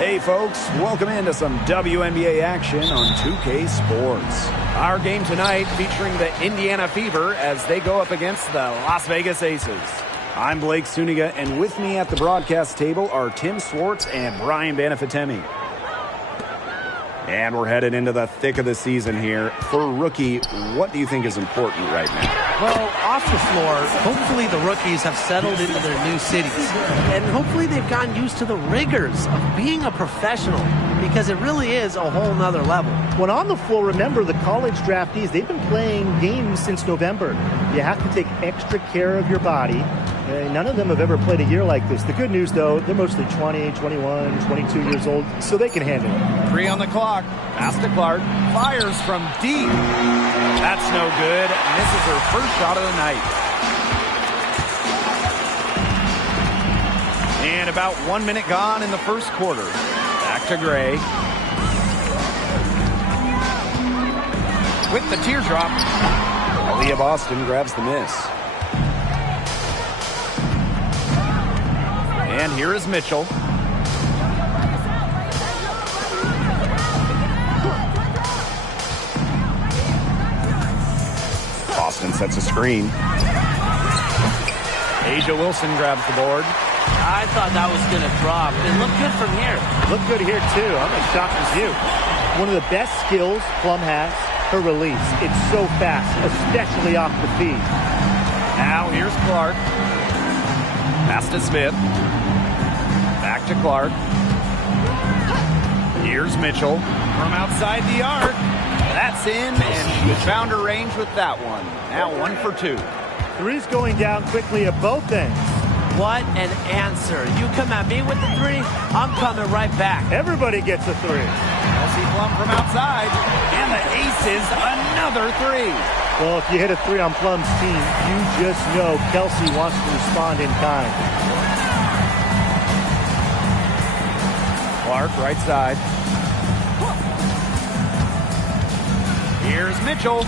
Hey folks, welcome into some WNBA action on 2K Sports. Our game tonight featuring the Indiana Fever as they go up against the Las Vegas Aces. I'm Blake Suniga, and with me at the broadcast table are Tim Swartz and Brian Banafitemi. And we're headed into the thick of the season here. For a rookie, what do you think is important right now? Well, off the floor, hopefully the rookies have settled into their new cities. And hopefully they've gotten used to the rigors of being a professional, because it really is a whole nother level. When on the floor, remember the college draftees, they've been playing games since November. You have to take extra care of your body. None of them have ever played a year like this. The good news, though, they're mostly 20, 21, 22 years old, so they can handle it. 3 on the clock. Pass to Clark. Fires from deep. That's no good. Misses her first shot of the night. And about 1 minute gone in the first quarter. Back to Gray. With the teardrop. Aaliyah Boston grabs the miss. And here is Mitchell. Boston sets a screen. Asia Wilson grabs the board. I thought that was going to drop. It looked good from here. Looked good here, too. I'm as shocked as you. One of the best skills Plum has, her release. It's so fast, especially off the feed. Now here's Clark. Pass to Smith. Back to Clark. Here's Mitchell from outside the arc. That's in, and she found her range with that one. Now 1 for 2. Three's going down quickly at both ends. What an answer. You come at me with the three, I'm coming right back. Everybody gets a three. Kelsey Plum from outside, and the Aces another 3. Well, if you hit a three on Plum's team, you just know Kelsey wants to respond in kind. Clark, right side. Here's Mitchell.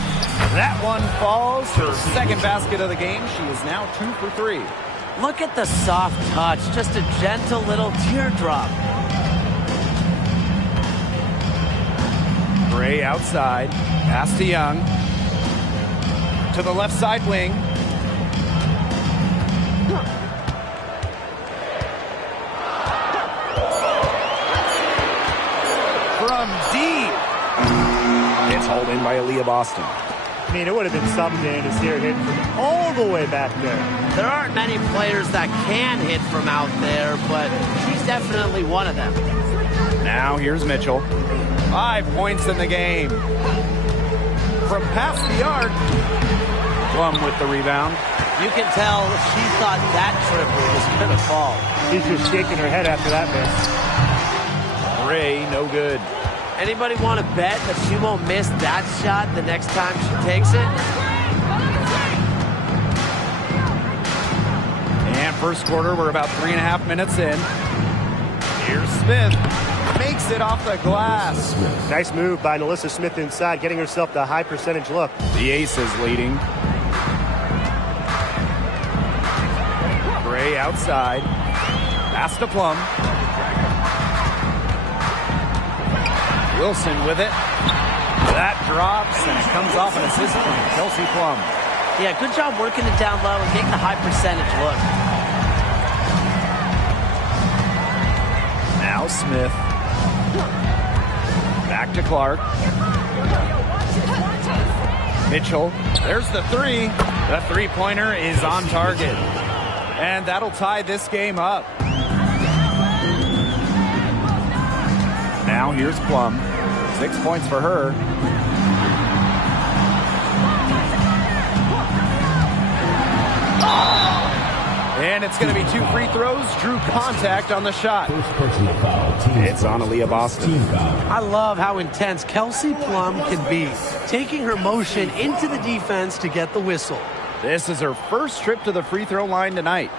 That one falls. Her second basket of the game. She is now 2 for 3. Look at the soft touch. Just a gentle little teardrop. Gray outside. Pass to Young. To the left side wing. From deep. It's hauled in by Aaliyah Boston. I mean, it would have been something to see her hit from all the way back there. There aren't many players that can hit from out there, but she's definitely one of them. Now here's Mitchell. 5 points in the game. From past the arc. Plum with the rebound. You can tell she thought that triple was going to fall. She's just shaking her head after that miss. Gray, no good. Anybody want to bet that she won't miss that shot the next time she takes it? And first quarter, we're about 3.5 minutes in. Here's Smith. Makes it off the glass. Nice move by Melissa Smith inside, getting herself the high percentage look. The Aces leading. Gray outside. Pass to Plum. Wilson with it. That drops, and it comes off an assist from Kelsey Plum. Yeah, good job working it down low and getting the high percentage look. Now Smith. Back to Clark. Mitchell. There's the 3. The three-pointer is on target. And that'll tie this game up. Now here's Plum. 6 points for her. And it's going to be 2 free throws. Drew contact on the shot. It's on Aaliyah Boston. I love how intense Kelsey Plum can be, taking her motion into the defense to get the whistle. This is her first trip to the free throw line tonight.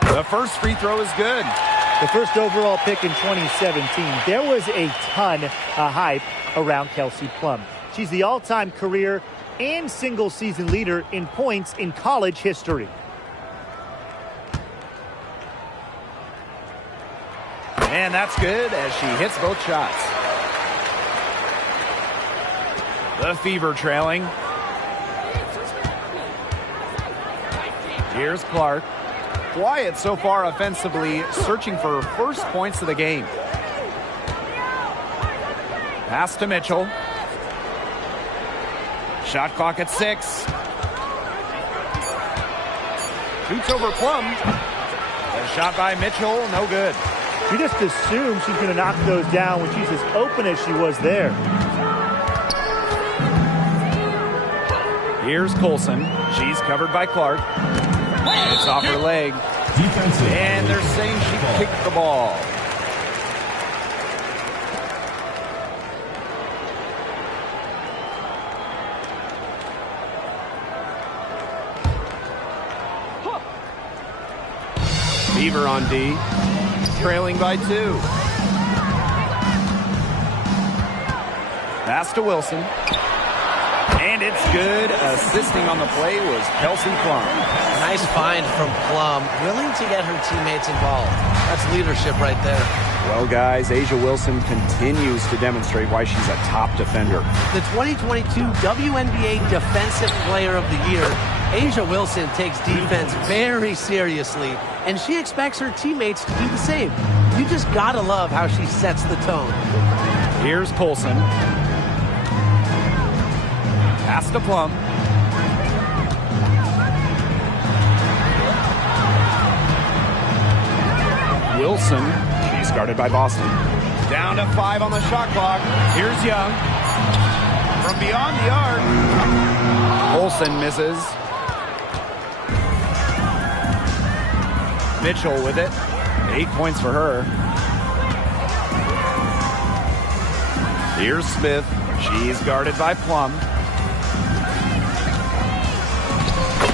The first free throw is good. the first overall pick in 2017, there was a ton of hype around Kelsey Plum. She's the all-time career and single-season leader in points in college history. And that's good as she hits both shots. The Fever trailing. Here's Clark. Quiet so far offensively, searching for first points of the game. Pass to Mitchell. Shot clock at 6. Shoots over Plum. A shot by Mitchell, no good. You just assume she's going to knock those down when she's as open as she was there. Here's Colson. She's covered by Clark. It's off her leg. And they're saying she kicked the ball. Fever on D. Trailing by 2. Pass to Wilson. And it's good. Assisting on the play was Kelsey Plum. Nice find from Plum. Willing to get her teammates involved. That's leadership right there. Well, guys, Asia Wilson continues to demonstrate why she's a top defender. The 2022 WNBA Defensive Player of the Year, Asia Wilson takes defense very seriously, and she expects her teammates to do the same. You just gotta love how she sets the tone. Here's Colson. Pass to Plum. Wilson. She's guarded by Boston. Down to 5 on the shot clock. Here's Young. From beyond the arc. Colson misses. Mitchell with it. 8 points for her. Here's Smith. She's guarded by Plum.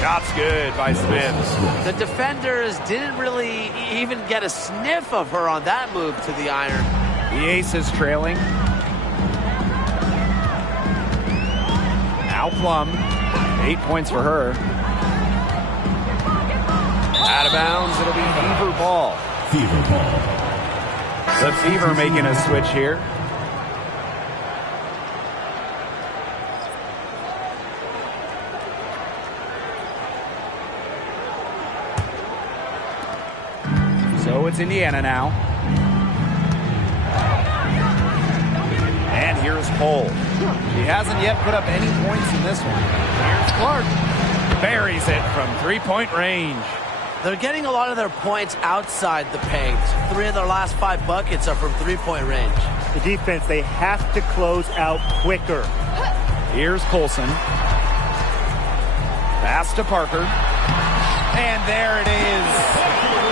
Shot's good by Smith. The defenders didn't really even get a sniff of her on that move to the iron. The Aces trailing. Now Plum. 8 points for her. Out of bounds, it'll be Fever ball. Fever ball. The Fever making a switch here. So it's Indiana now. And here's Cole. She hasn't yet put up any points in this one. Here's Clark. Buries it from three-point range. They're getting a lot of their points outside the paint. 3 of their last 5 buckets are from three-point range. The defense, they have to close out quicker. Here's Colson. Pass to Parker. And there it is.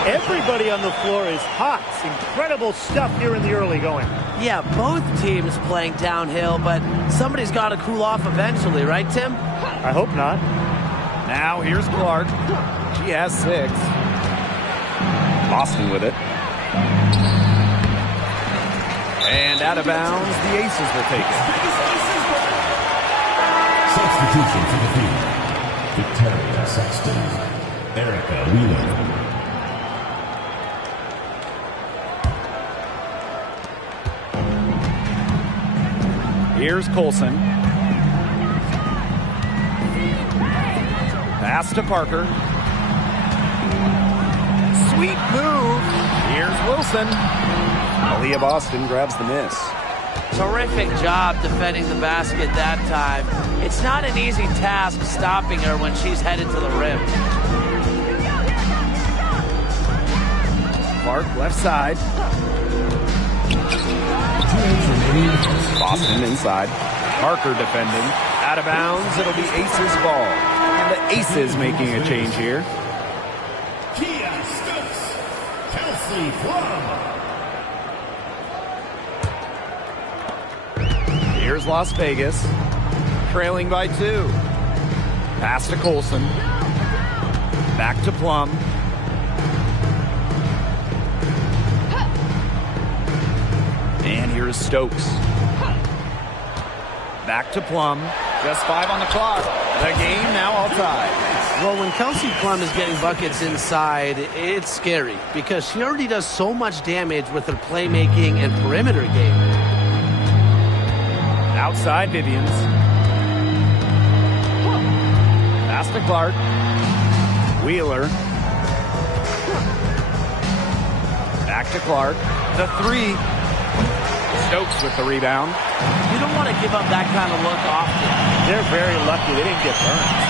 Everybody on the floor is hot. Incredible stuff here in the early going. Yeah, both teams playing downhill, but somebody's got to cool off eventually, right, Tim? I hope not. Now here's Clark. She has 6. Boston with it. And out of bounds, the Aces will take it. Substitution for the field. Victoria Sexton. Erica Wheeler. Here's Colson. Pass to Parker. Sweet move. Here's Wilson. Aaliyah Boston grabs the miss. Terrific job defending the basket that time. It's not an easy task stopping her when she's headed to the rim. Clark left side. Boston inside. Parker defending. Out of bounds. It'll be Aces ball. And the Aces making a change here. Kia Stokes. Kelsey Plum. Here's Las Vegas. Trailing by 2. Pass to Colson. Back to Plum. And here's Stokes. Back to Plum. Just 5 on the clock. The game now all tied. Well, when Kelsey Plum is getting buckets inside, it's scary because she already does so much damage with her playmaking and perimeter game. Outside Vivians. Pass to Clark. Wheeler. Back to Clark. The 3. Stokes with the rebound. You don't want to give up that kind of look often. They're very lucky they didn't get burned.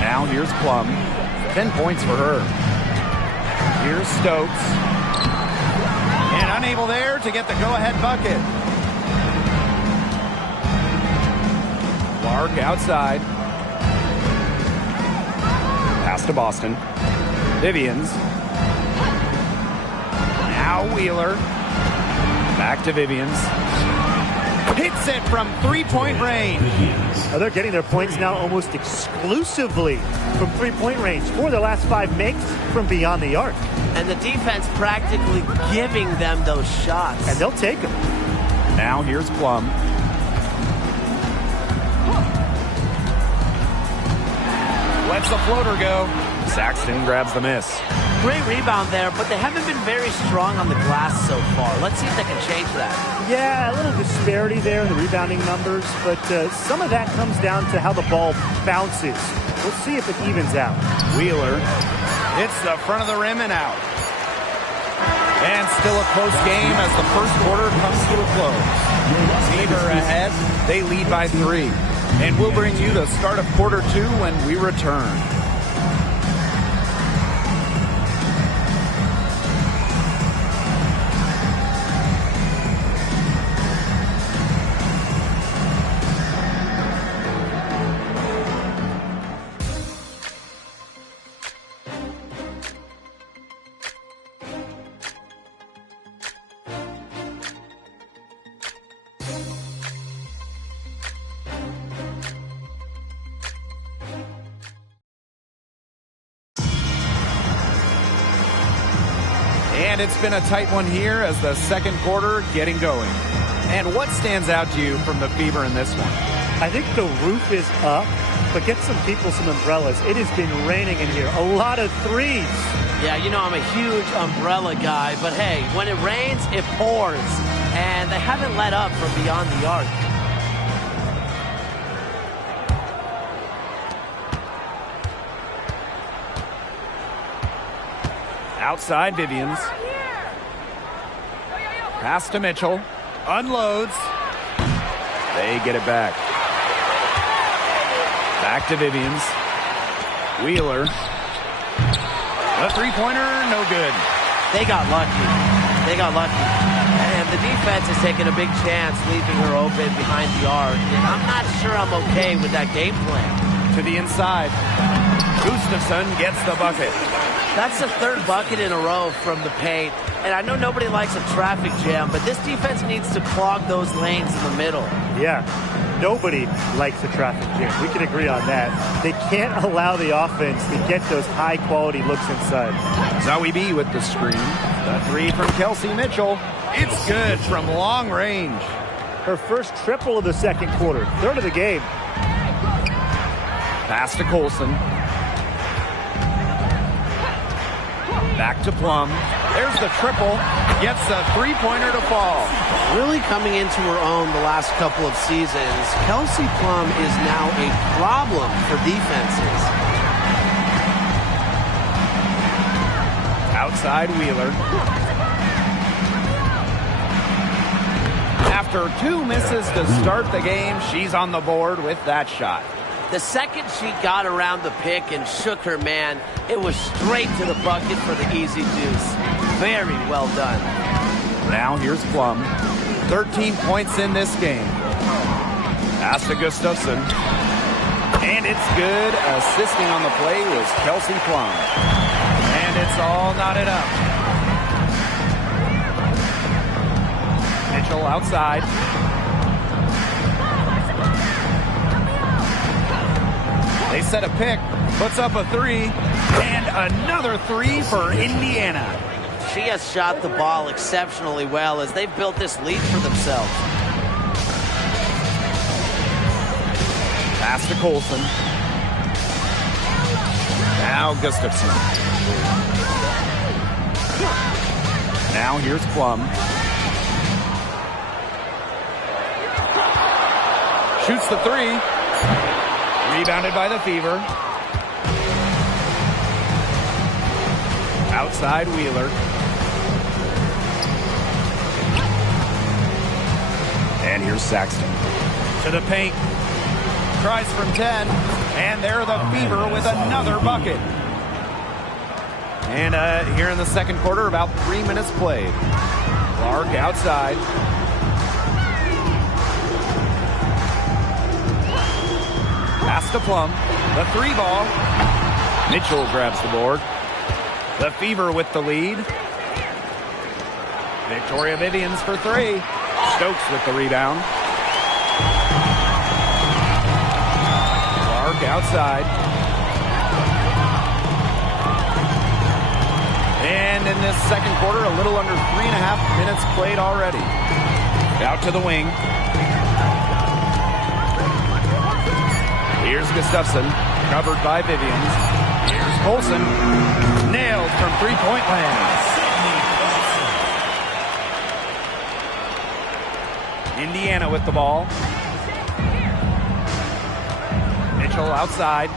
Now here's Plum. 10 points for her. Here's Stokes. And unable there to get the go-ahead bucket. Clark outside. Pass to Boston. Vivians. Now Wheeler. Back to Vivians. Hits it from three-point range. They're getting their points now almost exclusively from three-point range. 4 of their last 5 makes from beyond the arc. And the defense practically giving them those shots. And they'll take them. Now here's Plum. Lets the floater go. Saxton grabs the miss. Great rebound there, but they haven't been very strong on the glass so far. Let's see if they can change that. Yeah, a little disparity there in the rebounding numbers, but some of that comes down to how the ball bounces. We'll see if it evens out. Wheeler hits the front of the rim and out. And still a close game as the first quarter comes to a close. Fever ahead. They lead by 3. And we'll bring you the start of quarter 2 when we return. And it's been a tight one here as the second quarter getting going. And what stands out to you from the Fever in this one? I think the roof is up, but get some people some umbrellas. It has been raining in here. A lot of threes. Yeah, you know I'm a huge umbrella guy, but hey, when it rains, it pours. And they haven't let up from beyond the arc. Outside Vivians. Pass to Mitchell. Unloads. They get it back. Back to Vivians. Wheeler. A three-pointer, no good. They got lucky. They got lucky. And the defense is taking a big chance leaving her open behind the arc. And I'm not sure I'm okay with that game plan. To the inside. Gustafson gets the bucket. That's the third bucket in a row from the paint. And I know nobody likes a traffic jam, but this defense needs to clog those lanes in the middle. Yeah, nobody likes a traffic jam. We can agree on that. They can't allow the offense to get those high-quality looks inside. Zoe B with the screen. The 3 from Kelsey Mitchell. It's good from long range. Her first triple of the second quarter. Third of the game. Pass to Colson. Back to Plum. There's the triple. Gets a three-pointer to fall. Really coming into her own the last couple of seasons, Kelsey Plum is now a problem for defenses. Outside Wheeler. After 2 misses to start the game, she's on the board with that shot. The second she got around the pick and shook her man, it was straight to the bucket for the easy deuce. Very well done. Now here's Plum. 13 points in this game. Pass to Gustafson. And it's good. Assisting on the play was Kelsey Plum. And it's all knotted up. Mitchell outside. They set a pick, puts up a 3, and another 3 for Indiana. she has shot the ball exceptionally well as they've built this lead for themselves. Pass to Colson. Now Gustafson. Now here's Plum. Shoots the three. Rebounded by the Fever. Outside Wheeler. And here's Saxton. To the paint. Tries from 10. And there the Fever with another bucket. And here in the second quarter, about 3 minutes played. Clark outside. Pass to Plum. The three ball. Mitchell grabs the board. The Fever with the lead. Victoria Vivians for three. Stokes with the rebound. Clark outside. And in this second quarter, a little under 3.5 minutes played already. Out to the wing. Here's Gustafson, covered by Vivians. Here's Colson, nailed from three-point land. Indiana with the ball. Mitchell outside.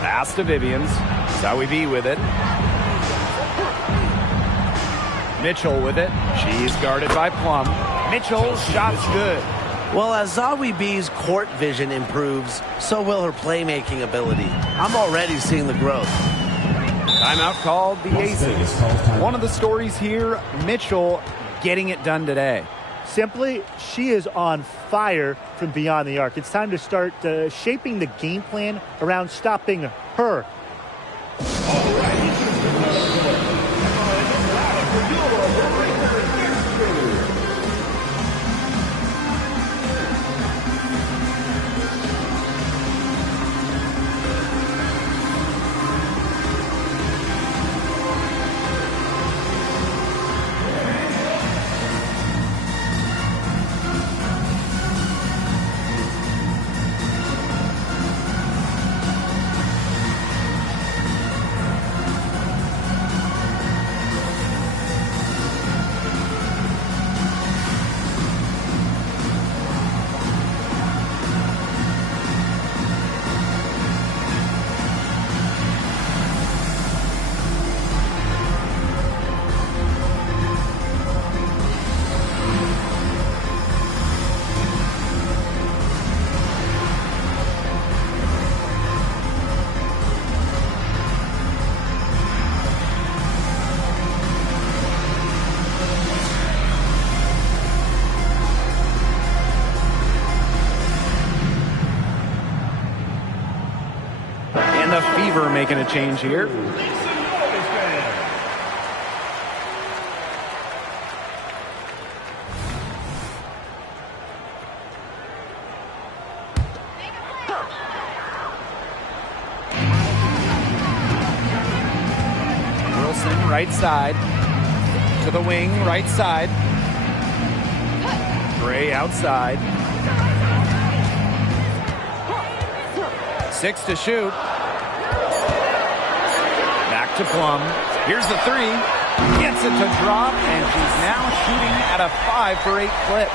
Pass to Vivians. Zoe B with it. Mitchell with it. She's guarded by Plum. Mitchell's shot's good. Well, as Zawi B's court vision improves, so will her playmaking ability. I'm already seeing the growth. Timeout called the Aces. One of the stories here, Mitchell getting it done today. Simply, she is on fire from beyond the arc. It's time to start shaping the game plan around stopping her. The Fever making a change here. Wilson right side. To the wing, right side. Gray outside. 6 to shoot. To Plum. Here's the three. Gets it to drop, and she's now shooting at a 5-for-8 clip.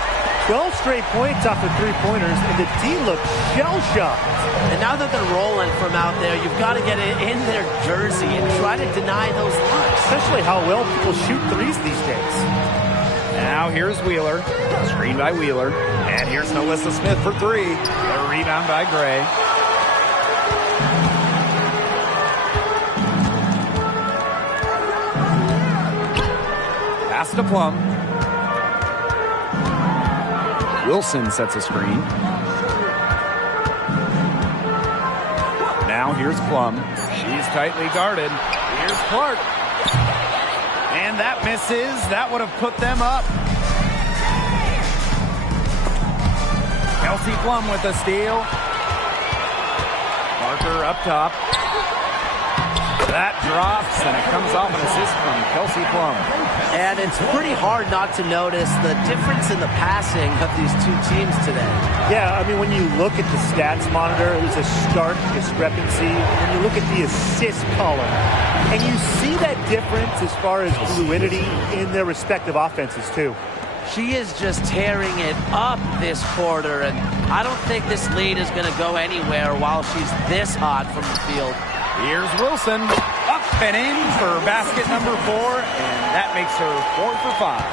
12 straight points off the three-pointers, and the D looks shell-shocked. And now that they're rolling from out there, you've got to get it in their jersey and try to deny those looks. Especially how well people shoot threes these days. Now here's Wheeler. Screen by Wheeler. And here's Melissa Smith for three. The rebound by Gray. Pass to Plum. Wilson sets a screen. Now here's Plum. She's tightly guarded. Here's Clark. And that misses. That would have put them up. Kelsey Plum with the steal. Parker up top. That drops, and it comes off an assist from Kelsey Plum. And it's pretty hard not to notice the difference in the passing of these two teams today. Yeah, I mean, when you look at the stats monitor, there's a stark discrepancy. When you look at the assist column, and you see that difference as far as fluidity in their respective offenses, too. She is just tearing it up this quarter, and I don't think this lead is going to go anywhere while she's this hot from the field. Here's Wilson, up and in for basket number 4, and that makes her 4 for 5.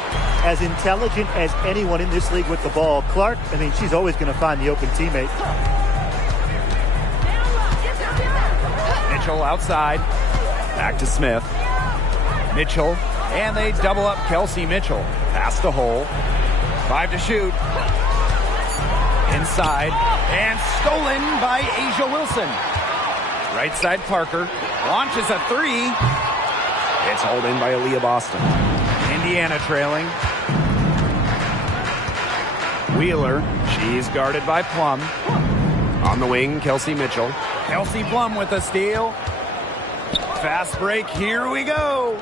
As intelligent as anyone in this league with the ball, Clark, I mean, she's always going to find the open teammate. Mitchell outside, back to Smith. Mitchell, and they double up Kelsey Mitchell. Pass to Hole, 5 to shoot. Inside, and stolen by Asia Wilson. Right side Parker, launches a 3. It's hauled in by Aaliyah Boston. Indiana trailing. Wheeler, she's guarded by Plum. On the wing, Kelsey Mitchell. Kelsey Plum with a steal. Fast break, here we go.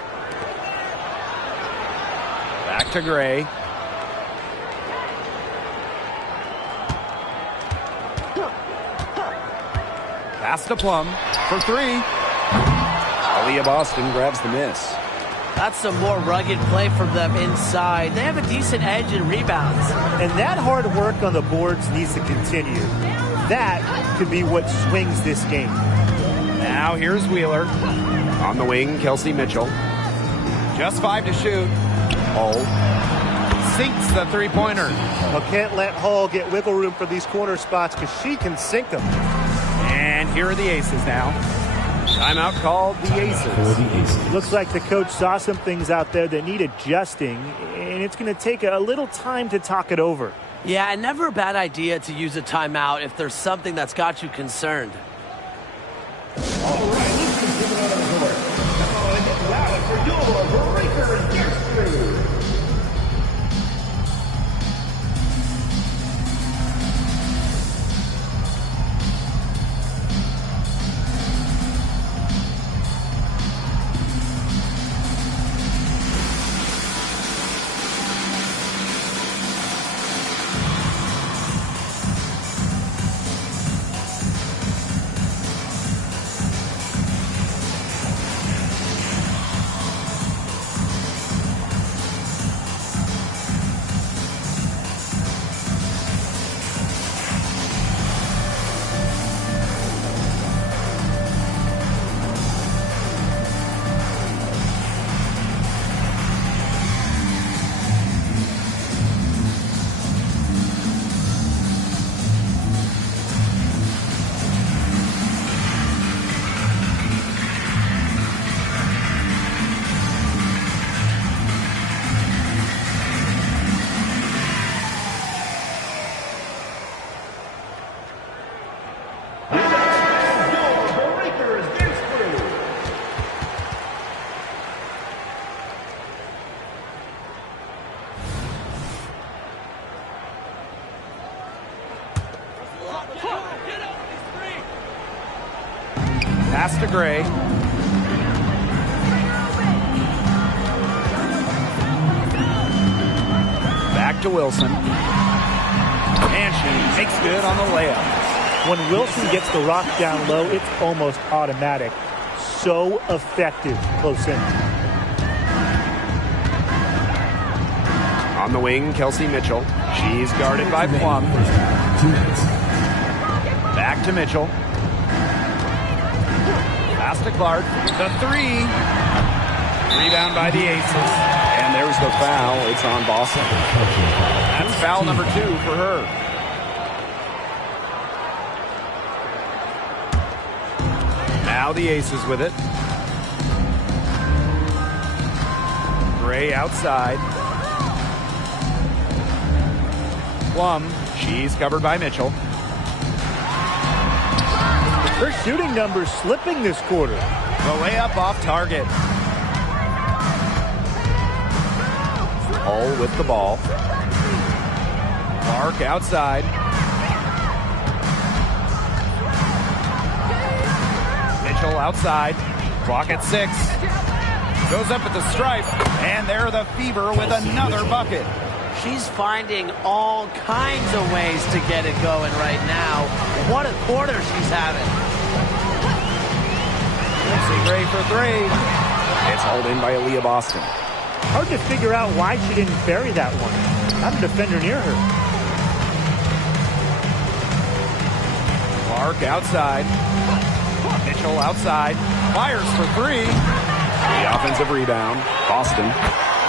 Back to Gray. Pass to Plum for 3. Aaliyah Boston grabs the miss. That's some more rugged play from them inside. They have a decent edge in rebounds. And that hard work on the boards needs to continue. That could be what swings this game. Now here's Wheeler. On the wing, Kelsey Mitchell. Just 5 to shoot. Hull sinks the three-pointer. Well, can't let Hall get wiggle room for these corner spots because she can sink them. And here are the Aces now. Timeout called the Aces. Looks like the coach saw some things out there that need adjusting, and it's going to take a little time to talk it over. Yeah, and never a bad idea to use a timeout if there's something that's got you concerned. All right, let's give it on the board. Come on, get loud for your breaker and dance crew. Pass to Gray. Back to Wilson. And she makes good on the layup. When Wilson gets the rock down low, it's almost automatic. So effective close in. On the wing, Kelsey Mitchell. She's guarded by Plum. Back to Mitchell. Pass to Clark. The 3. Rebound by the Aces. And there's the foul. It's on Boston. That's foul number 2 for her. Now the Aces with it. Gray outside. Plum. She's covered by Mitchell. Her shooting numbers slipping this quarter. The layup off target. Hull with the ball. Clark outside. Mitchell outside. Clock at 6. Goes up at the stripe, and there the Fever with another bucket. She's finding all kinds of ways to get it going right now. What a quarter she's having. Lindsay Gray for 3. It's hauled in by Aaliyah Boston. Hard to figure out why she didn't bury that one. Not a defender near her. Clark outside. Mitchell outside. Fires for 3. The offensive rebound. Boston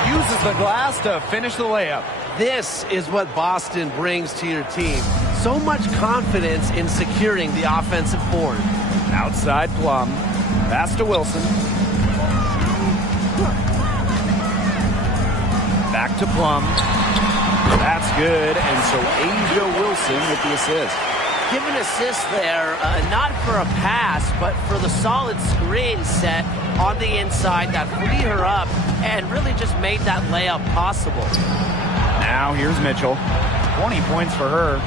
uses the glass to finish the layup. This is what Boston brings to your team. So much confidence in securing the offensive board. Outside Plum. Pass to Wilson. Back to Plum. That's good. And so Asia Wilson with the assist. Give an assist there, not for a pass, but for the solid screen set on the inside that freed her up and really just made that layup possible. Now here's Mitchell. 20 points for her.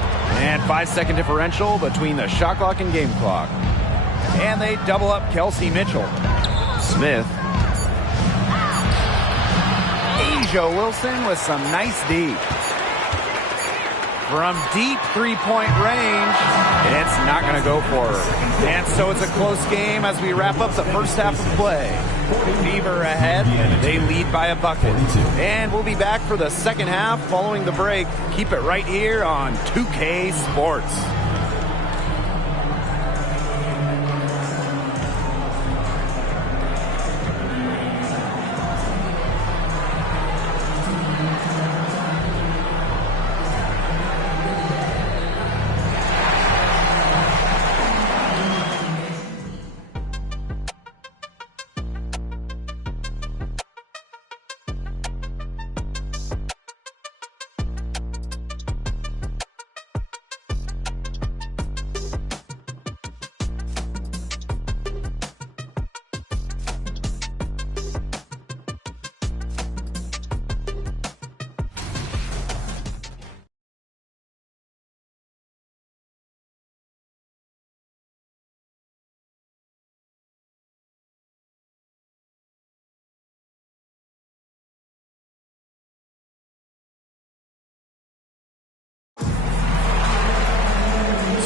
And 5-second differential between the shot clock and game clock. And they double up Kelsey Mitchell. Smith. Asia Wilson with some nice D. From deep three-point range, it's not going to go for her. And so it's a close game as we wrap up the first half of play. Fever ahead. They lead by a bucket. And we'll be back for the second half following the break. Keep it right here on 2K Sports.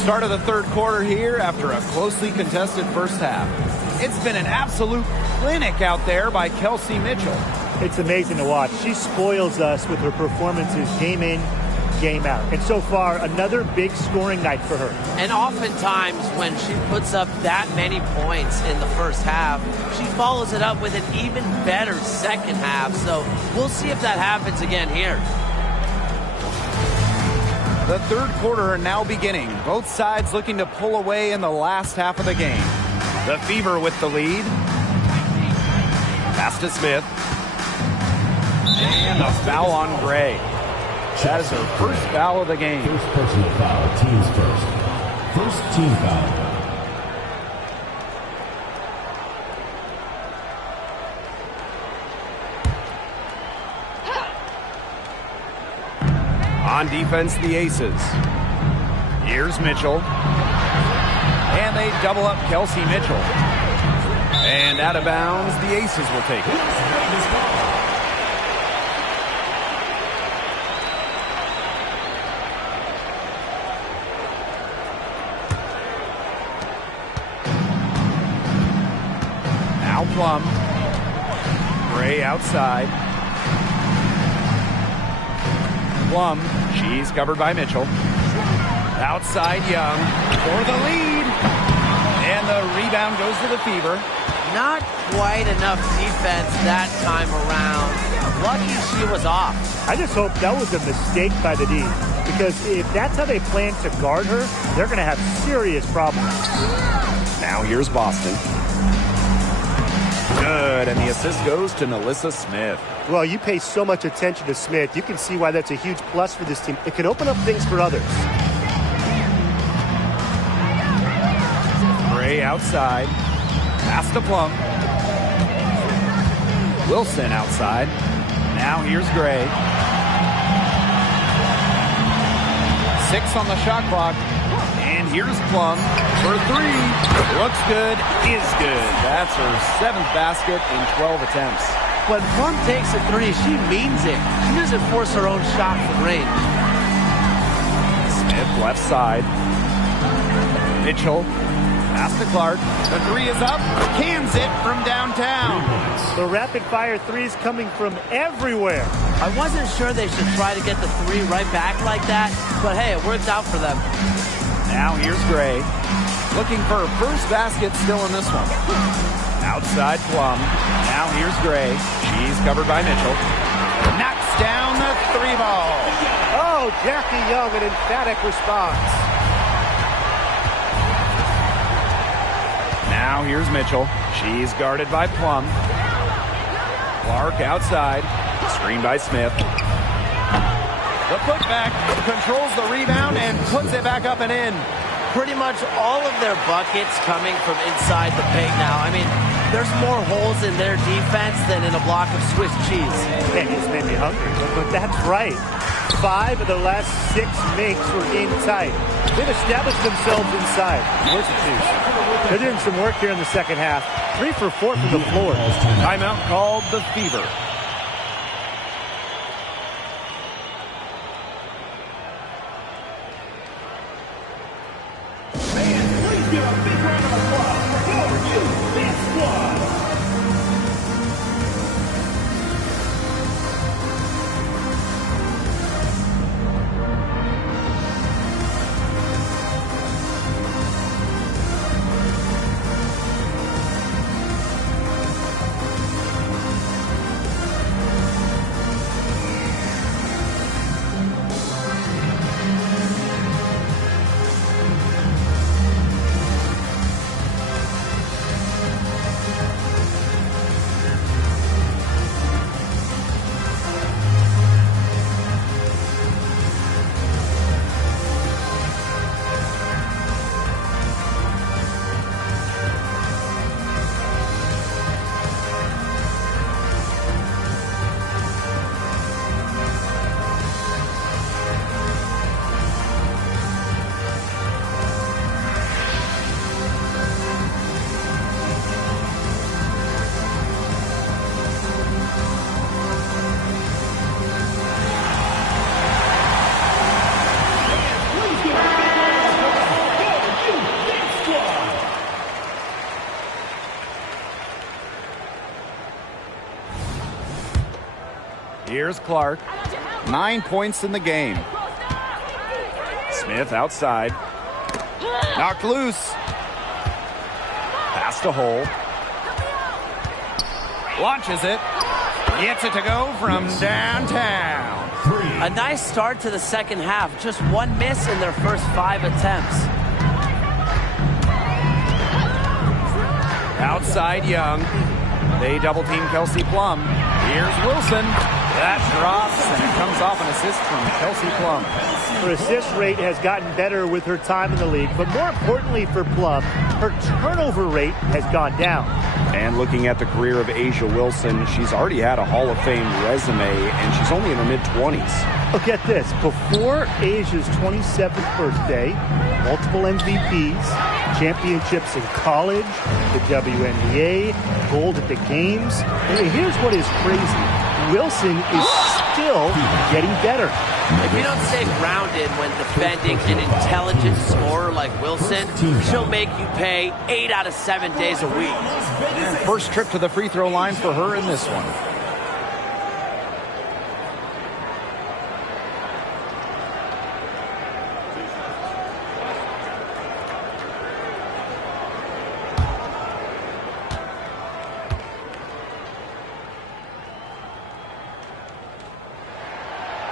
Start of the third quarter here after a closely contested first half. It's been an absolute clinic out there by Kelsey Mitchell. It's amazing to watch. She spoils us with her performances game in, game out. And so far, another big scoring night for her. And oftentimes when she puts up that many points in the first half, she follows it up with an even better second half. So we'll see if that happens again here. The third quarter now beginning. Both sides looking to pull away in the last half of the game. The Fever with the lead. Pass to Smith. And a foul on Gray. That is her first foul of the game. First personal foul, teams first. First team foul. On defense, the Aces. Here's Mitchell. And they double up Kelsey Mitchell. And out of bounds, the Aces will take it. Now Plum. Gray outside. Plum, she's covered by Mitchell. Outside Young for the lead. And the rebound goes to the Fever. Not quite enough defense that time around. Lucky she was off. I just hope that was a mistake by the D. Because if that's how they plan to guard her, they're going to have serious problems. Now here's Boston. Good, and the assist goes to Nalissa Smith. Well, you pay so much attention to Smith, you can see why that's a huge plus for this team. It can open up things for others. Gray outside. Pass to Plum. Wilson outside. Now here's Gray. 6 on the shot clock. And here's Plum for three. Looks good, is good. That's her 7th basket in 12 attempts. When Plum takes a three, she means it. She doesn't force her own shot from range. Smith left side. Mitchell, pass to Clark. The three is up. Cans it from downtown. The rapid-fire threes coming from everywhere. I wasn't sure they should try to get the three right back like that, but hey, it worked out for them. Now here's Gray. Looking for her first basket still in this one. Outside Plum. Now here's Gray. She's covered by Mitchell. Knocks down the three ball. Oh, Jackie Young, an emphatic response. Now here's Mitchell. She's guarded by Plum. Clark outside. Screen by Smith. The putback controls the rebound and puts it back up and in. Pretty much all of their buckets coming from inside the paint now. I mean, there's more holes in their defense than in a block of Swiss cheese. Man, you just made me hungry, but that's right. 5 of their last 6 makes were in tight. They've established themselves inside. Where's the juice? They're doing some work here in the second half. 3 for 4 from the floor. Timeout called the Fever. Please give a big round of applause for OU, this squad. Here's Clark. 9 points in the game. Smith outside. Knocked loose. Pass to Hole. Launches it. Gets it to go from downtown. A nice start to the second half. Just one miss in their first 5 attempts. Outside Young. They double team Kelsey Plum. Here's Wilson. That drops and it comes off an assist from Kelsey Plum. Her assist rate has gotten better with her time in the league, but more importantly for Plum, her turnover rate has gone down. And looking at the career of Asia Wilson, she's already had a Hall of Fame resume, and she's only in her mid-20s. Look at this. Before Asia's 27th birthday, multiple MVPs, championships in college, the WNBA, gold at the games. And here's what is crazy. Wilson is still getting better. If you don't stay grounded when defending an intelligent scorer like Wilson, she'll make you pay 8 out of 7 days a week. And first trip to the free throw line for her in this one.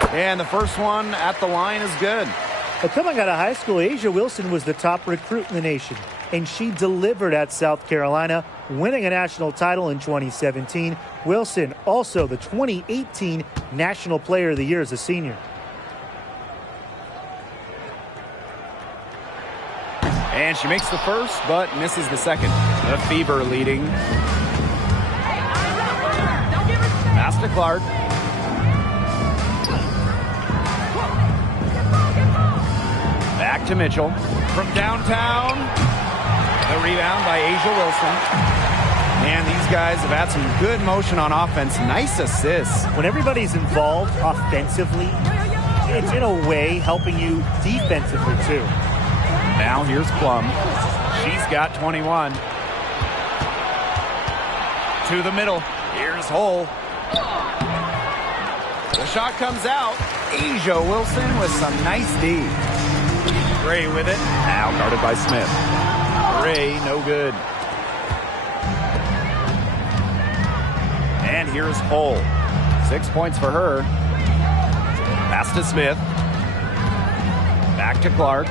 And the first one at the line is good. But coming out of high school, Asia Wilson was the top recruit in the nation, and she delivered at South Carolina, winning a national title in 2017. Wilson also the 2018 National Player of the Year as a senior. And she makes the first, but misses the second. The Fever leading. Pass to Clark. Back to Mitchell. from downtown. The rebound by Asia Wilson. And these guys have had some good motion on offense. Nice assists. When everybody's involved offensively, it's in a way helping you defensively too. Now here's Plum. She's got 21. To the middle. Here's Hull. The shot comes out. Asia Wilson with some nice D. Gray with it. Now guarded by Smith. Gray, no good. And here's Hull. 6 points for her. Pass to Smith. Back to Clark.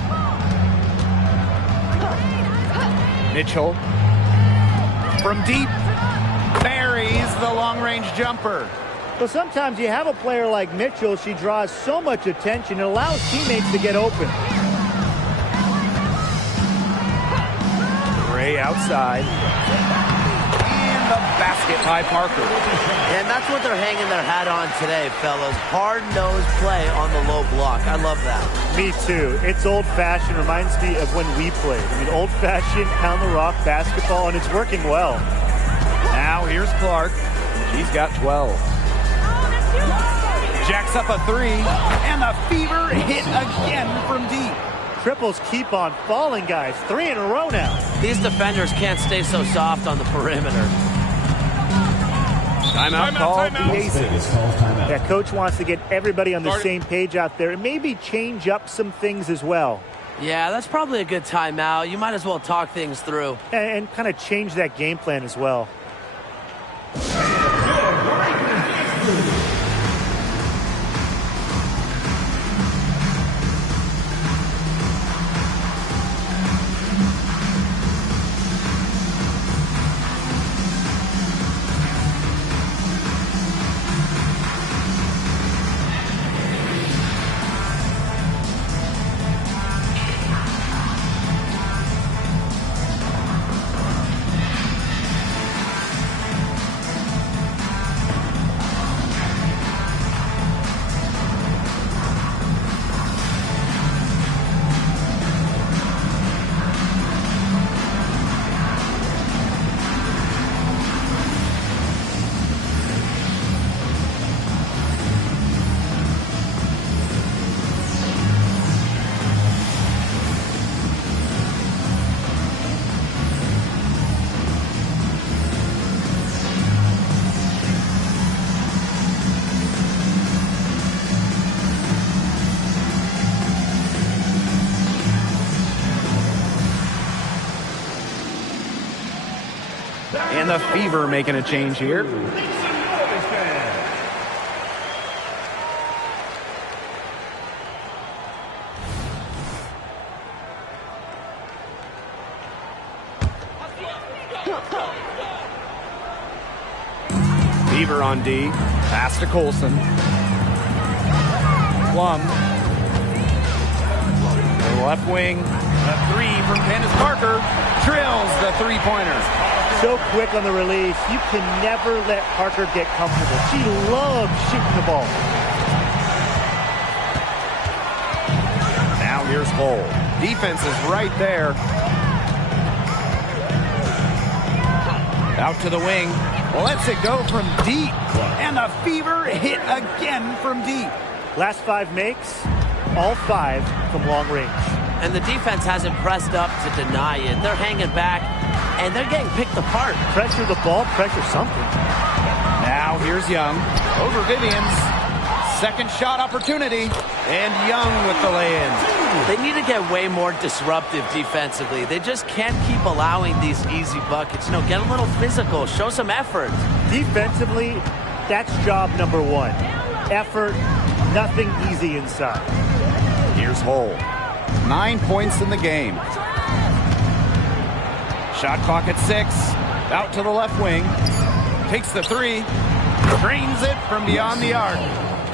Mitchell. From deep. Buries the long-range jumper. Well, sometimes you have a player like Mitchell. She draws so much attention. It allows teammates to get open. Gray outside. And the basket by Parker. And that's what they're hanging their hat on today, fellas. Hard-nosed play on the low block. I love that. Me too. It's old-fashioned. Reminds me of when we played. I mean, old-fashioned, pound-the-rock basketball, and it's working well. Now here's Clark. She's got 12. Jacks up a three, and the Fever hit again from deep. Triples keep on falling, guys. 3 in a row now. These defenders can't stay so soft on the perimeter. Timeout called the Aces. Yeah, coach wants to get everybody on the same page out there and maybe change up some things as well. Yeah, that's probably a good timeout. You might as well talk things through. And kind of change that game plan as well. And the Fever making a change here. Fever on D. Pass to Colson. Plum. To the left wing. A three from Candace Parker. Drills the three-pointer. So quick on the release. You can never let Parker get comfortable. She loves shooting the ball. Now here's Hull. Defense is right there. Out to the wing. Lets it go from deep. And the Fever hit again from deep. Last 5 makes, all 5 from long range. And the defense hasn't pressed up to deny it. They're hanging back, and they're getting picked apart. Pressure the ball, pressure something. Now here's Young. Over Vivian's. Second shot opportunity. And Young with the lay-in. They need to get way more disruptive defensively. They just can't keep allowing these easy buckets. No, get a little physical. Show some effort. Defensively, that's job number 1. Effort, nothing easy inside. Here's Hull. 9 points in the game. Shot clock at 6. Out to the left wing. Takes the three. Drains it from beyond the arc.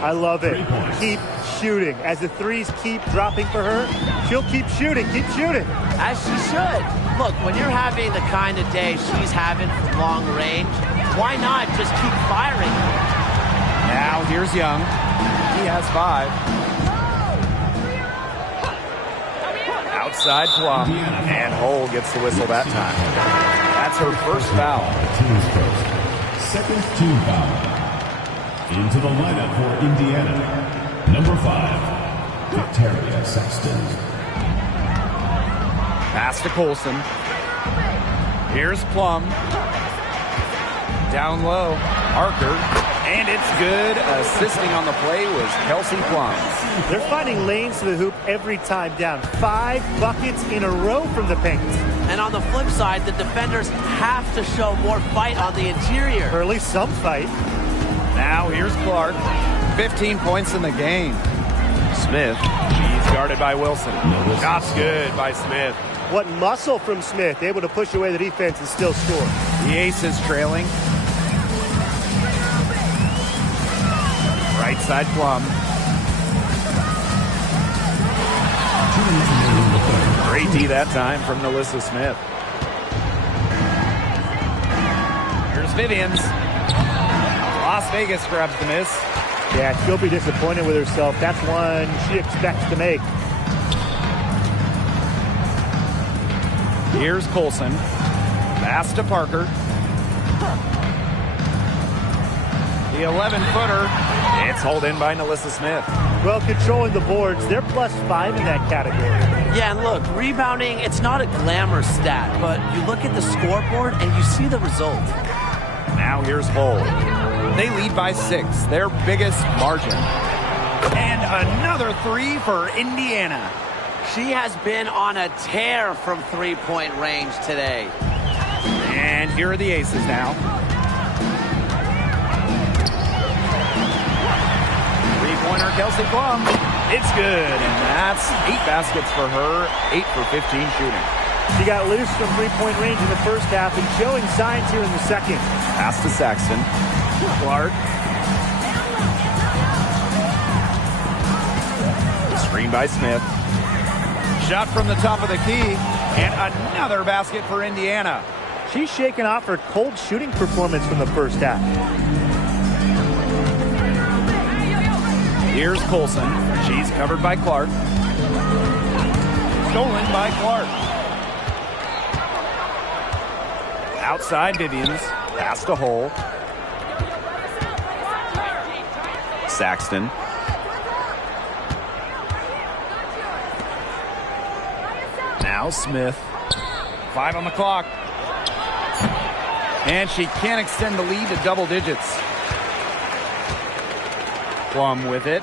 I love it. Keep shooting. As the threes keep dropping for her, she'll keep shooting. Keep shooting. As she should. Look, when you're having the kind of day she's having from long range, why not just keep firing? Now here's Young. He has 5. Out Outside Plum, and Hull gets the whistle that time. That's her first foul. Team's first. Second team foul. Into the lineup for Indiana, number 5, Victoria Saxton. Pass to Colson. Here's Plum. Down low, Parker, and it's good. Assisting on the play was Kelsey Plum. They're finding lanes to the hoop every time down. 5 buckets in a row from the paint. And on the flip side, the defenders have to show more fight on the interior. Or at least some fight. Now here's Clark. 15 points in the game. Smith, she's guarded by Wilson. Shots good by Smith. What muscle from Smith, able to push away the defense and still score. The Aces trailing. Right side Plum. Great D that time from Nalissa Smith. Here's Vivians. Las Vegas grabs the miss. Yeah, she'll be disappointed with herself. That's one she expects to make. Here's Colson. Pass to Parker. The 11-footer. It's hauled in by Nalissa Smith. Well, controlling the boards. They're +5 in that category. Yeah, and look, rebounding, it's not a glamour stat, but you look at the scoreboard and you see the result. Now here's Hull. They lead by 6, their biggest margin. And another 3 for Indiana. She has been on a tear from three-point range today. And here are the Aces now. Three-pointer Kelsey Plum. It's good, and that's 8 baskets for her, 8 for 15 shooting. She got loose from three-point range in the first half and showing signs here in the second. Pass to Saxton. Clark. Screen by Smith. Shot from the top of the key, and another basket for Indiana. She's shaken off her cold shooting performance from the first half. Here's Colson. She's covered by Clark. Stolen by Clark. Outside Vivians. Pass to Hull. Saxton. Now Smith. 5 on the clock. And she can't extend the lead to double digits. Plum with it.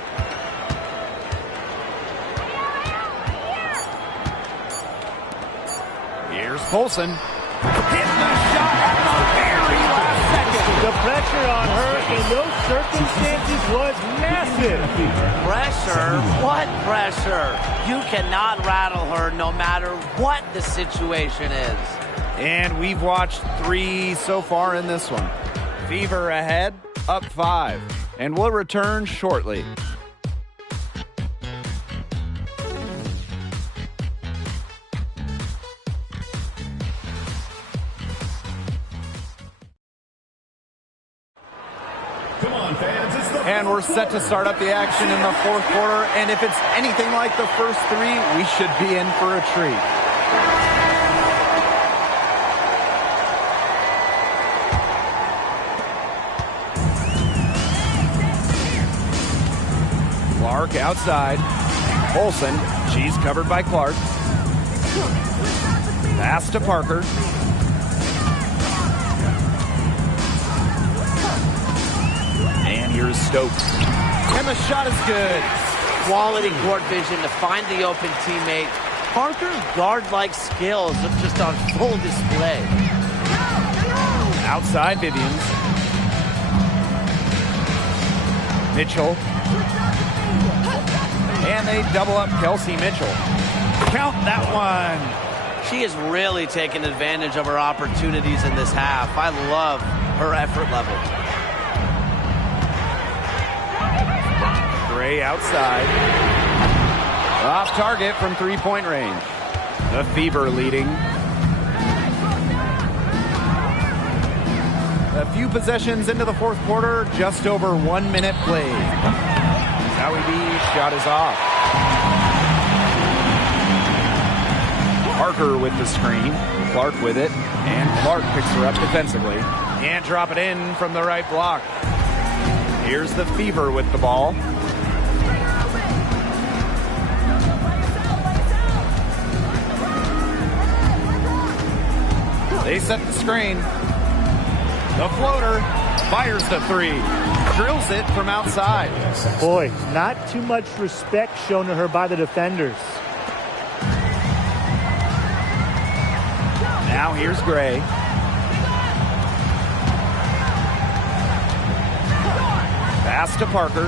Here's Colson. Hitting the shot at the very last second. The pressure on her in those circumstances was massive. Pressure? What pressure? You cannot rattle her no matter what the situation is. And we've watched 3 so far in this one. Fever ahead, up 5. And we'll return shortly. Come on, fans. It's the And we're set to start up the action in the fourth quarter. And if it's anything like the first 3, we should be in for a treat. Clark outside. Olsen, she's covered by Clark. Pass to Parker. And here's Stokes. And the shot is good. Quality court vision to find the open teammate. Parker's guard-like skills are just on full display. Outside Vivians. Mitchell. And they double up Kelsey Mitchell. Count that one. She has really taken advantage of her opportunities in this half. I love her effort level. Gray outside. Off target from three-point range. The Fever leading. A few possessions into the fourth quarter, just over 1 minute played. Howie B's shot is off. Parker with the screen. Clark with it. And Clark picks her up defensively. Can't drop it in from the right block. Here's the Fever with the ball. They set the screen. The floater fires the three. Drills it from outside. Boy, not too much respect shown to her by the defenders. Now here's Gray. Pass to Parker.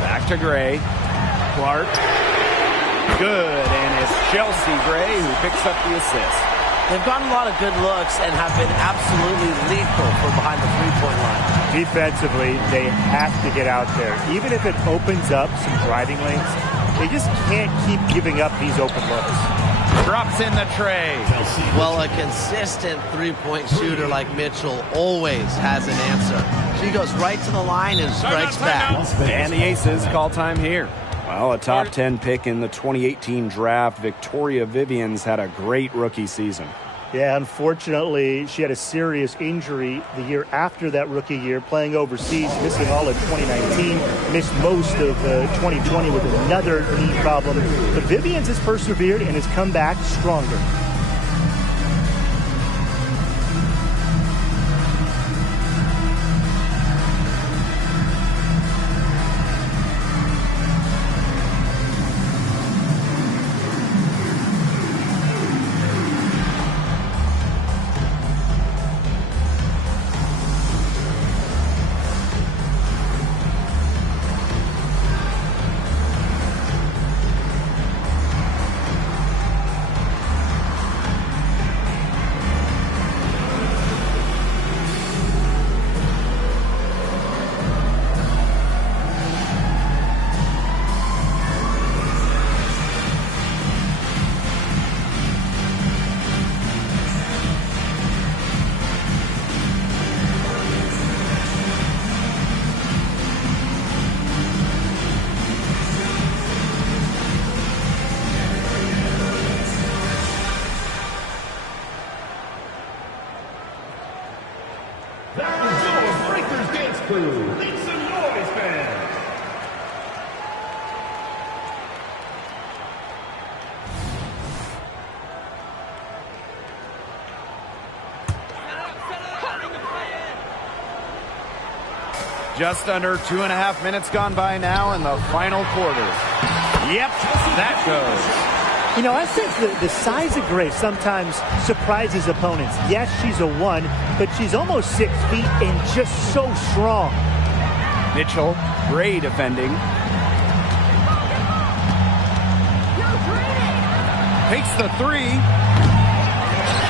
Back to Gray. Clark. Good, and it's Chelsea Gray who picks up the assist. They've gotten a lot of good looks and have been absolutely lethal from behind the three-point line. Defensively, they have to get out there. Even if it opens up some driving lanes, they just can't keep giving up these open looks. Drops in the tray. Well, a consistent three-point shooter like Mitchell always has an answer. She goes right to the line and strikes back. And the Aces call time here. Well, a top 10 pick in the 2018 draft, Victoria Vivian's had a great rookie season. Yeah, unfortunately, she had a serious injury the year after that rookie year, playing overseas, missing all of 2019, missed most of 2020 with another knee problem. But Vivian's has persevered and has come back stronger. Just under 2.5 minutes gone by now in the final quarter. Yep, that goes. You know, I think the size of Gray sometimes surprises opponents. Yes, she's a 1, but she's almost 6 feet and just so strong. Mitchell, Gray defending. Takes the three.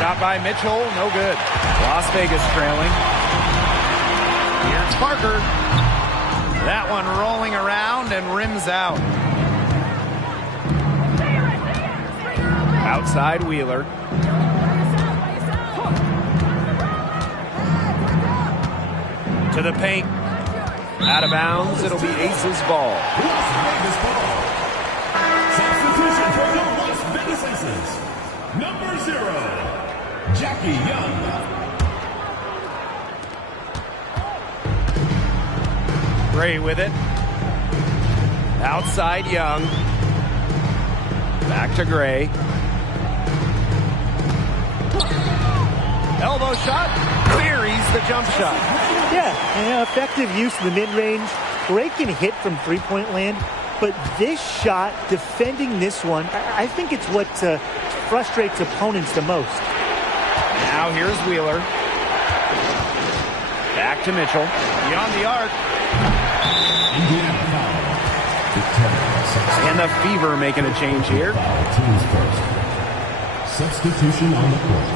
Shot by Mitchell, no good. Las Vegas trailing. Here's Parker. That one rolling around and rims out. Outside Wheeler. To the paint. Out of bounds. It'll be Aces ball. Substitution for the Las Vegas Aces. Number 0, Jackie Young. Gray with it. Outside Young. Back to Gray. Elbow shot. Buries the jump shot. Yeah, effective use of the mid-range. Gray can hit from three-point land, but this shot, defending this one, I think it's what frustrates opponents the most. Now here's Wheeler. Back to Mitchell. Beyond the arc. Indiana foul. And the Fever making a change here. Teams first. Substitution on the court.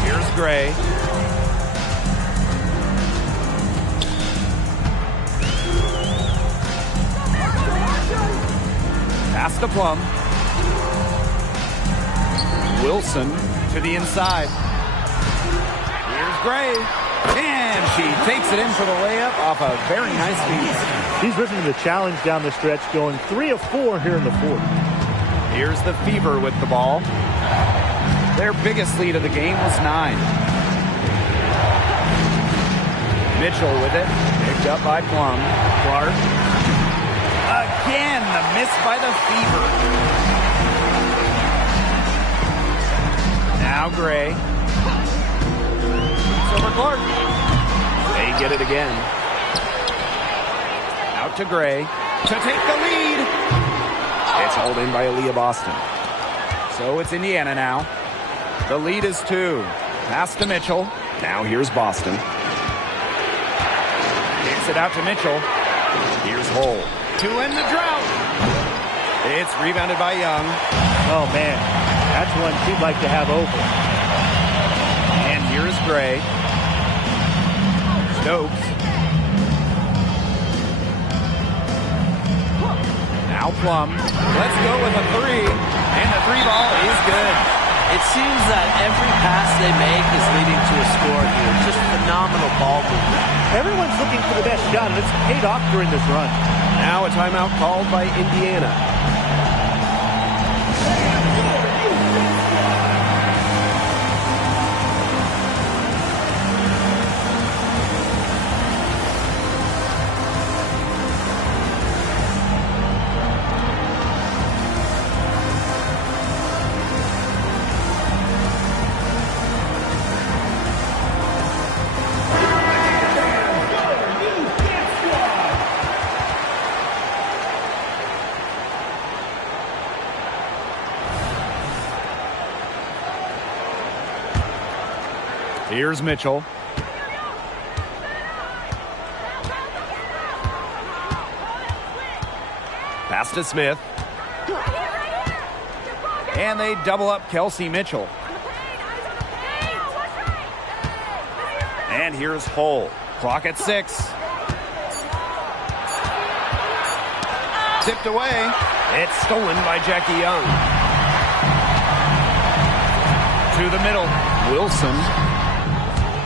Here's Gray. Pass to Plum. Wilson to the inside. Here's Gray. And she takes it in for the layup off a very nice feed. He's risen to the challenge down the stretch, going 3 of 4 here in the fourth. Here's the Fever with the ball. Their biggest lead of the game was 9. Mitchell with it. Picked up by Plum. Clark. Again, the miss by the Fever. Now Gray. It's over Clark. They get it again. Out to Gray to take the lead. It's hauled in by Aaliyah Boston. So it's Indiana now. The lead is 2. Pass to Mitchell. Now here's Boston. Kicks it out to Mitchell. Here's Hull. To end the drought. It's rebounded by Young. Oh, man. That's one she'd like to have open. And here's Gray. Stokes. Now Plum. Let's go with a 3. And the 3 ball is good. It seems that every pass they make is leading to a score here. Just phenomenal ball movement. Everyone's looking for the best shot, and it's paid off during this run. Now a timeout called by Indiana. Here's Mitchell. Pass to Smith. And they double up Kelsey Mitchell. And here's Hull. Clock at 6. Tipped away. It's stolen by Jackie Young. To the middle. Wilson.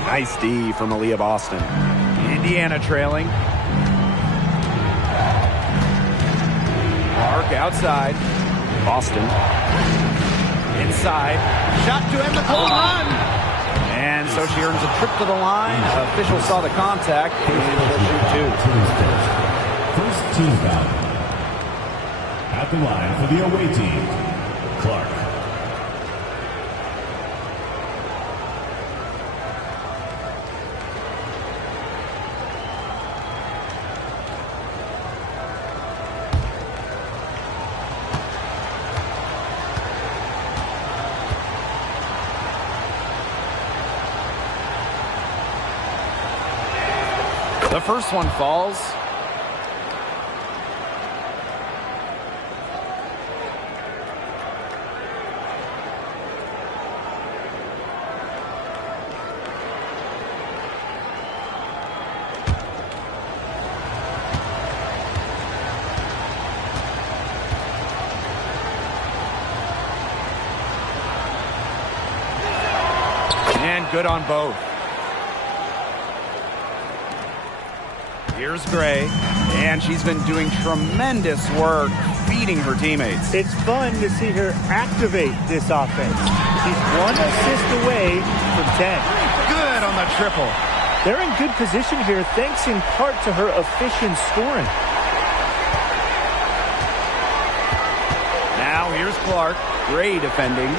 Nice D from Aaliyah Boston. Indiana trailing. Clark outside. Boston. Inside. Shot to end the cold run. And so she earns a trip to the line. Official saw the contact and will shoot 2. First team foul. At the line for the away team, Clark. The first one falls. And good on both. Here's Gray, and she's been doing tremendous work feeding her teammates. It's fun to see her activate this offense. She's 1 assist away from 10. Good on the triple. They're in good position here, thanks in part to her efficient scoring. Now here's Clark. Gray defending.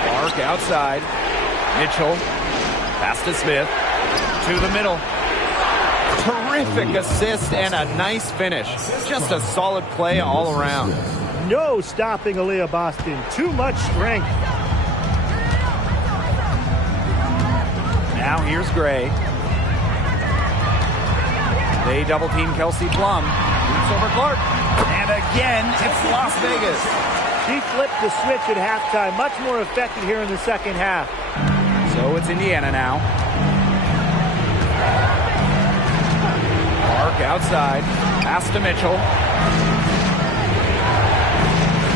Clark outside. Mitchell. Pass to Smith. To the middle. Terrific assist and a nice finish. Just a solid play all around. No stopping Aaliyah Boston. Too much strength. Now here's Gray. They double team Kelsey Plum. Boots over Clark. And again, it's Las Vegas. She flipped the switch at halftime. Much more effective here in the second half. So it's Indiana now. Clark outside. Pass to Mitchell.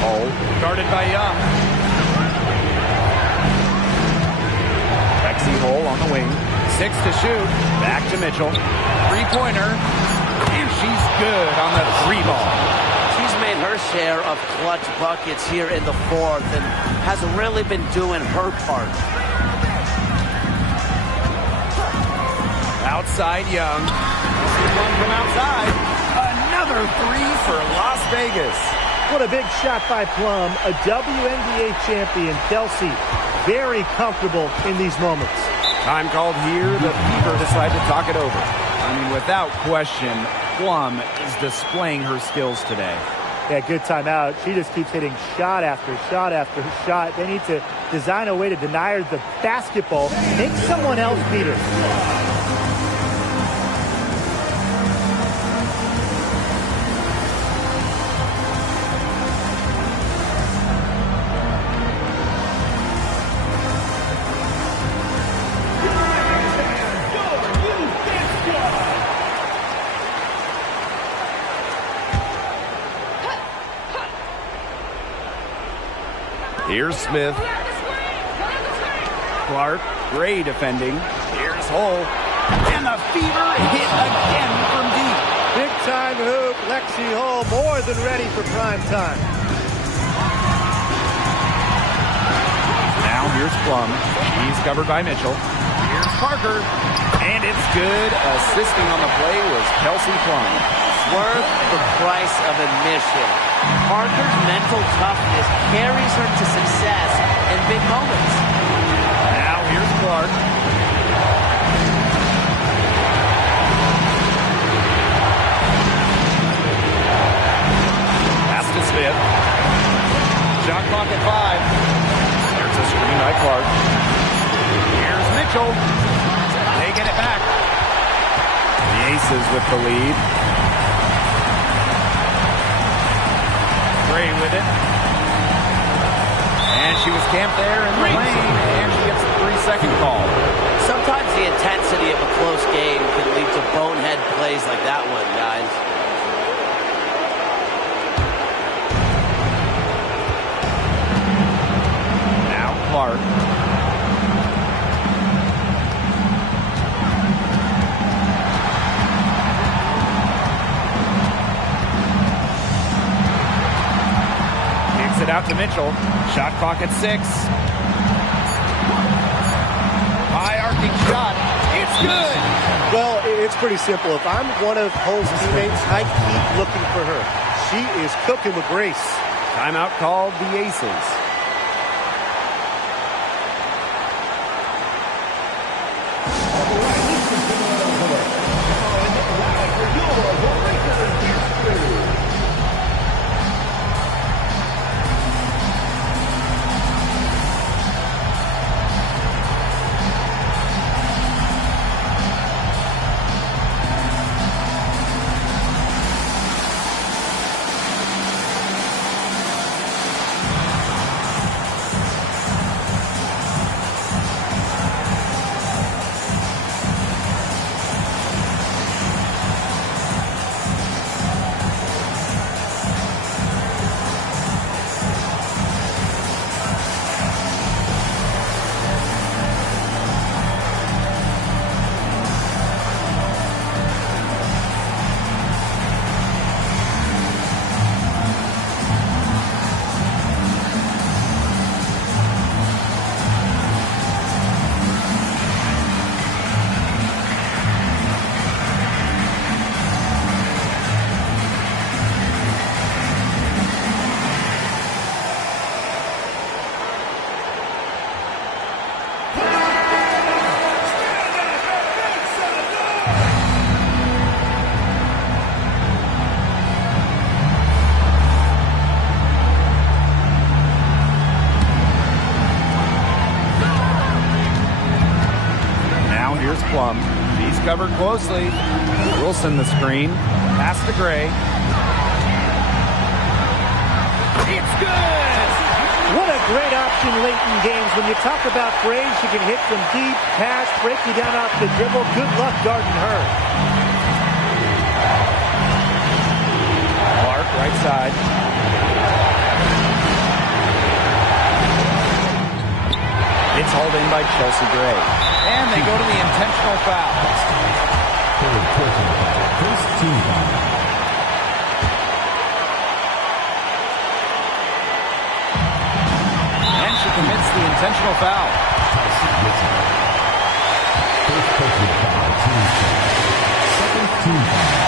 Hull guarded by Young. Lexi Hole on the wing. 6 to shoot. Back to Mitchell. Three-pointer. And she's good on the 3-ball. She's made her share of clutch buckets here in the fourth and has really been doing her part. Outside Young. One from outside. Another 3 for Las Vegas. What a big shot by Plum. A WNBA champion, Kelsey, very comfortable in these moments. Time called here. The Fever decide to talk it over. I mean, without question, Plum is displaying her skills today. Yeah, good timeout. She just keeps hitting shot after shot after shot. They need to design a way to deny her the basketball. Make someone else beat her. Here's Smith. Clark, Gray defending. Here's Hole. And the Fever hit again from deep. Big time hoop. Lexi Hole more than ready for prime time. Now here's Plum. He's covered by Mitchell. Here's Parker. And it's good. Assisting on the play was Kelsey Plum. Worth the price of admission. Parker's mental toughness carries her to success in big moments. Now here's Clark. Pass to Smith. Shot clock at 5. There's a screen by Clark. Here's Mitchell. Taking it back. The Aces with the lead. Gray with it. And she was camped there in the lane, and she gets the 3-second call. Sometimes the intensity of a close game can lead to bonehead plays like that one, guys. Now Clark. It out to Mitchell. Shot clock at 6. High arcing shot. It's good. Well, it's pretty simple. If I'm one of Hull's teammates, I keep looking for her. She is cooking with grace. Timeout called the Aces. Plum. She's covered closely. Wilson the screen. Pass to Gray. It's good! What a great option late in games. When you talk about Gray, she can hit from deep, pass, break you down off the dribble. Good luck guarding her. Clark, right side. It's hauled in by Chelsea Gray. And they go to the intentional foul. Third personal foul. First team foul. And she commits the intentional foul. First personal foul. Team foul. Second team foul.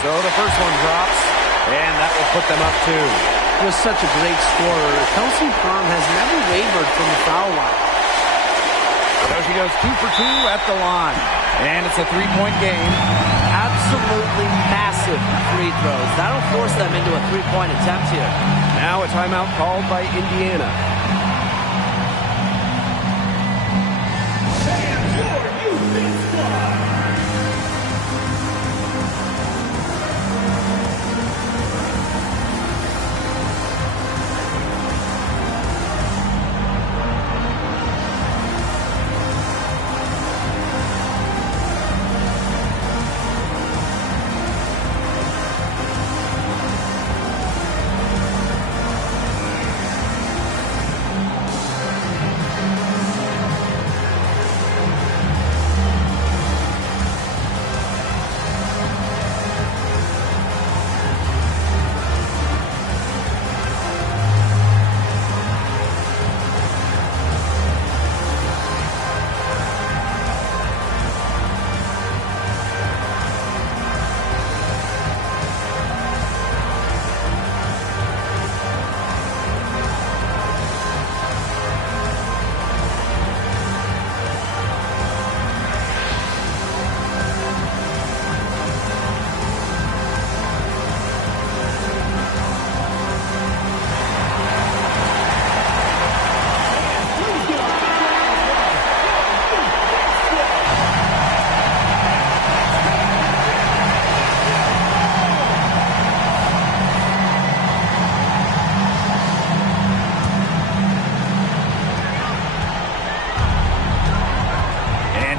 So the first one drops, and that will put them up 2. Was such a great scorer. Kelsey Plum has never wavered from the foul line. So she goes 2 for 2 at the line. And it's a 3-point game. Absolutely massive free throws. That'll force them into a 3-point attempt here. Now a timeout called by Indiana.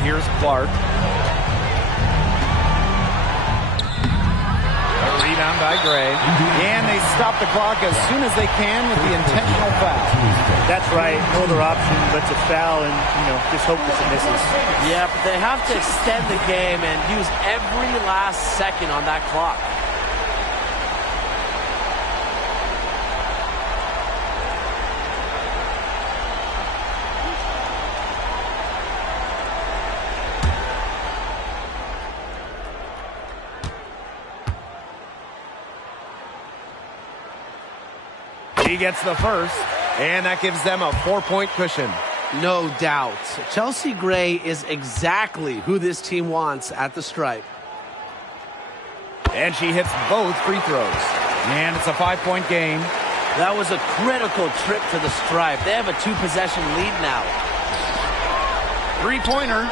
Here's Clark. A rebound by Gray. And they stop the clock as soon as they can with the intentional foul. That's right. No other option but to foul and, just hope that it misses. Yeah, but they have to extend the game and use every last second on that clock. He gets the first, and that gives them a 4-point cushion. No doubt. Chelsea Gray is exactly who this team wants at the stripe. And she hits both free throws. And it's a 5-point game. That was a critical trip to the stripe. They have a 2-possession lead now. Three-pointer.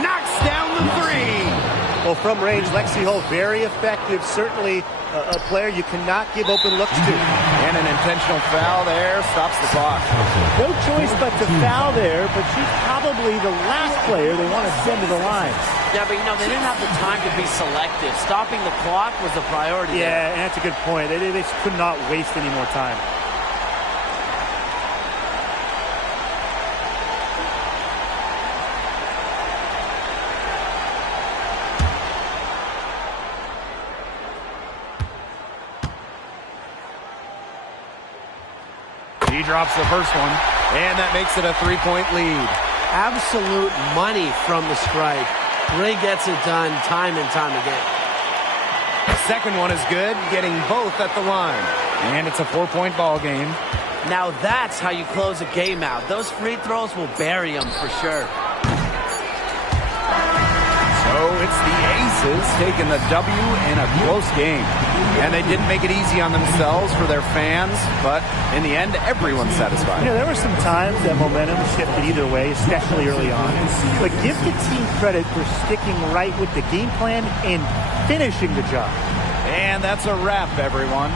Knocks down the 3. Well, from range, Lexi Hull, very effective. Certainly a player you cannot give open looks to. And an intentional foul there stops the clock. No choice but to foul there, but she's probably the last player they want to send to the line. Yeah, but they didn't have the time to be selective. Stopping the clock was the priority. Yeah, and that's a good point. They could not waste any more time. He drops the first one, and that makes it a 3-point lead. Absolute money from the stripe. Gray gets it done time and time again. The second one is good, getting both at the line. And it's a 4-point ball game. Now that's how you close a game out. Those free throws will bury them for sure. So it's the Aces taking the W in a close game. And they didn't make it easy on themselves for their fans, but in the end, everyone's satisfied. There were some times that momentum shifted either way, especially early on. But give the team credit for sticking right with the game plan and finishing the job. And that's a wrap, everyone.